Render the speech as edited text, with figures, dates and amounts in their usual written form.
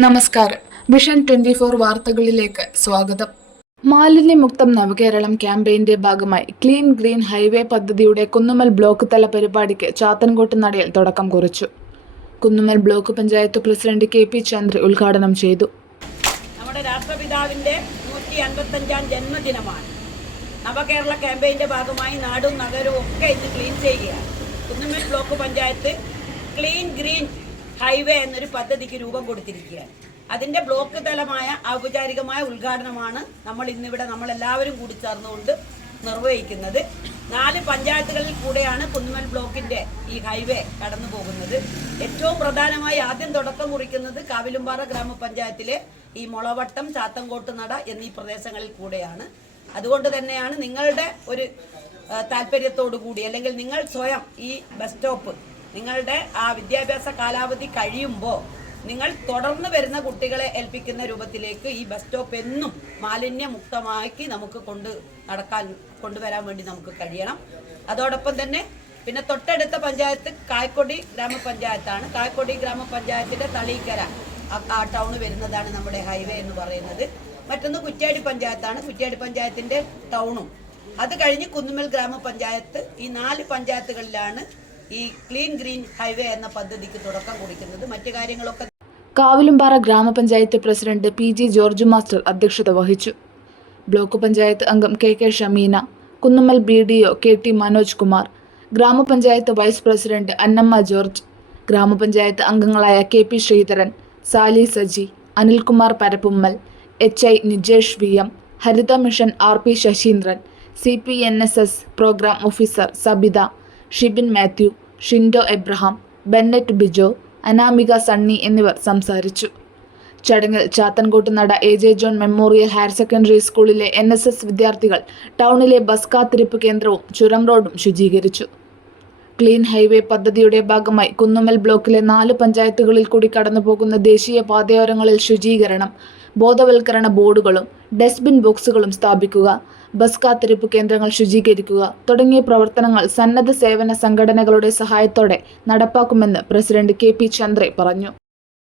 നമസ്കാരം. വിഷൻ 24 വാർത്തകളിലേക്ക് സ്വാഗതം. മാലിന്യമുക്തം നവകേരളം ക്യാമ്പയിന്റെ ഭാഗമായി ക്ലീൻ ഗ്രീൻ ഹൈവേ പദ്ധതിയുടെ കുന്നുമ്മൽ ബ്ലോക്ക് തല പരിപാടിക്ക് ചാത്തൻകോട്ട് നടയിൽ തുടക്കം കുറിച്ചു. Kunnummal block panchayat president KP Chandra ഉദ്ഘാടനം ചെയ്തു. നമ്മുടെ രാഷ്ട്രപിതാവിന്റെ 155ാം ജന്മദിനമാണ്. നവകേരള ക്യാമ്പയിന്റെ ഭാഗമായി നാടും നഗരവും ഒക്കെ ഇന്ന് ക്ലീൻ ചെയ്യുകയാണ്. Kunnummal block panchayat clean green highway എന്നൊരു പദ്ധതിക്ക് രൂപം കൊടുത്തിരിക്കുകയാണ്. അതിൻ്റെ ബ്ലോക്ക് തലമായ ഔപചാരികമായ ഉദ്ഘാടനമാണ് നമ്മളെല്ലാവരും കൂടി ചേർന്നുകൊണ്ട് നിർവഹിക്കുന്നത്. 4 പഞ്ചായത്തുകളിൽ കൂടെയാണ് കുന്നുമ്മൽ ബ്ലോക്കിൻ്റെ ഈ ഹൈവേ കടന്നു പോകുന്നത്. ഏറ്റവും പ്രധാനമായി ആദ്യം തുടക്കം കുറിക്കുന്നത് കാവിലുംപാറ ഗ്രാമപഞ്ചായത്തിലെ ഈ മുളവട്ടം, ചാത്തൻകോട്ട് നട എന്നീ പ്രദേശങ്ങളിൽ കൂടെയാണ്. അതുകൊണ്ട് തന്നെയാണ് നിങ്ങളുടെ ഒരു താല്പര്യത്തോടു കൂടി, അല്ലെങ്കിൽ നിങ്ങൾ സ്വയം ഈ ബസ് സ്റ്റോപ്പ് നിങ്ങളുടെ ആ വിദ്യാഭ്യാസ കാലാവധി കഴിയുമ്പോൾ നിങ്ങൾ തുടർന്ന് വരുന്ന കുട്ടികളെ ഏൽപ്പിക്കുന്ന രൂപത്തിലേക്ക് ഈ ബസ് സ്റ്റോപ്പ് എന്നും മാലിന്യമുക്തമാക്കി നമുക്ക് കൊണ്ടുവരാൻ വേണ്ടി നമുക്ക് കഴിയണം. അതോടൊപ്പം തന്നെ പിന്നെ തൊട്ടടുത്ത പഞ്ചായത്ത് കായക്കൊടി ഗ്രാമപഞ്ചായത്താണ്. കായക്കൊടി ഗ്രാമപഞ്ചായത്തിൻ്റെ തളീക്കര ആ ടൗണ് വരുന്നതാണ് നമ്മുടെ ഹൈവേ എന്ന് പറയുന്നത്. മറ്റൊന്ന് കുറ്റ്യാടി പഞ്ചായത്താണ്. കുറ്റ്യാടി പഞ്ചായത്തിൻ്റെ ടൗണും അത് കഴിഞ്ഞ് കുന്നുമ്മൽ ഗ്രാമപഞ്ചായത്ത്, ഈ 4 പഞ്ചായത്തുകളിലാണ് ഈ ക്ലീൻ ഗ്രീൻ ഹൈവേ എന്ന പദ്ധതിക്ക് തുടക്കം കുറിക്കുന്നത്. മറ്റു കാര്യങ്ങളൊക്കെ കാവിലുംപാറ ഗ്രാമപഞ്ചായത്ത് പ്രസിഡന്റ് PG ജോർജ് മാസ്റ്റർ അധ്യക്ഷത വഹിച്ചു. ബ്ലോക്ക് പഞ്ചായത്ത് അംഗം KK Shameena, Kunnummal BDO KT Manoj Kumar, ഗ്രാമപഞ്ചായത്ത് വൈസ് പ്രസിഡന്റ് അന്നമ്മ ജോർജ്, ഗ്രാമപഞ്ചായത്ത് അംഗങ്ങളായ KP Sreedharan, Sally Saji, Anilkumar Parappummal, HI Nijesh VM, Haritha mission RP Sasheendran, CPNSS programme officer Sabitha, Shibin Mathew, Shindo Abraham, Bennett Bijo, Anamika Sunny എന്നിവർ സംസാരിച്ചു. ചടങ്ങിൽ Chathankottu Nada AJ John memorial higher secondary സ്കൂളിലെ NSS വിദ്യാർത്ഥികൾ ടൗണിലെ ബസ് കാത്തിരിപ്പ് കേന്ദ്രവും ചുരം റോഡും ശുചീകരിച്ചു. ക്ലീൻ ഹൈവേ പദ്ധതിയുടെ ഭാഗമായി കുന്നുമ്മൽ ബ്ലോക്കിലെ 4 പഞ്ചായത്തുകളിൽ കൂടി കടന്നുപോകുന്ന ദേശീയ പാതയോരങ്ങളിൽ ശുചീകരണം, ബോധവൽക്കരണ ബോർഡുകളും ഡസ്റ്റ്ബിൻ ബോക്സുകളും സ്ഥാപിക്കുക, ബസ് കാത്തിരിപ്പ് കേന്ദ്രങ്ങൾ ശുചീകരിക്കുക തുടങ്ങിയ പ്രവർത്തനങ്ങൾ സന്നദ്ധ സേവന സംഘടനകളുടെ സഹായത്തോടെ നടപ്പാക്കുമെന്ന് പ്രസിഡന്റ് KP ചന്ദ്ര പറഞ്ഞു.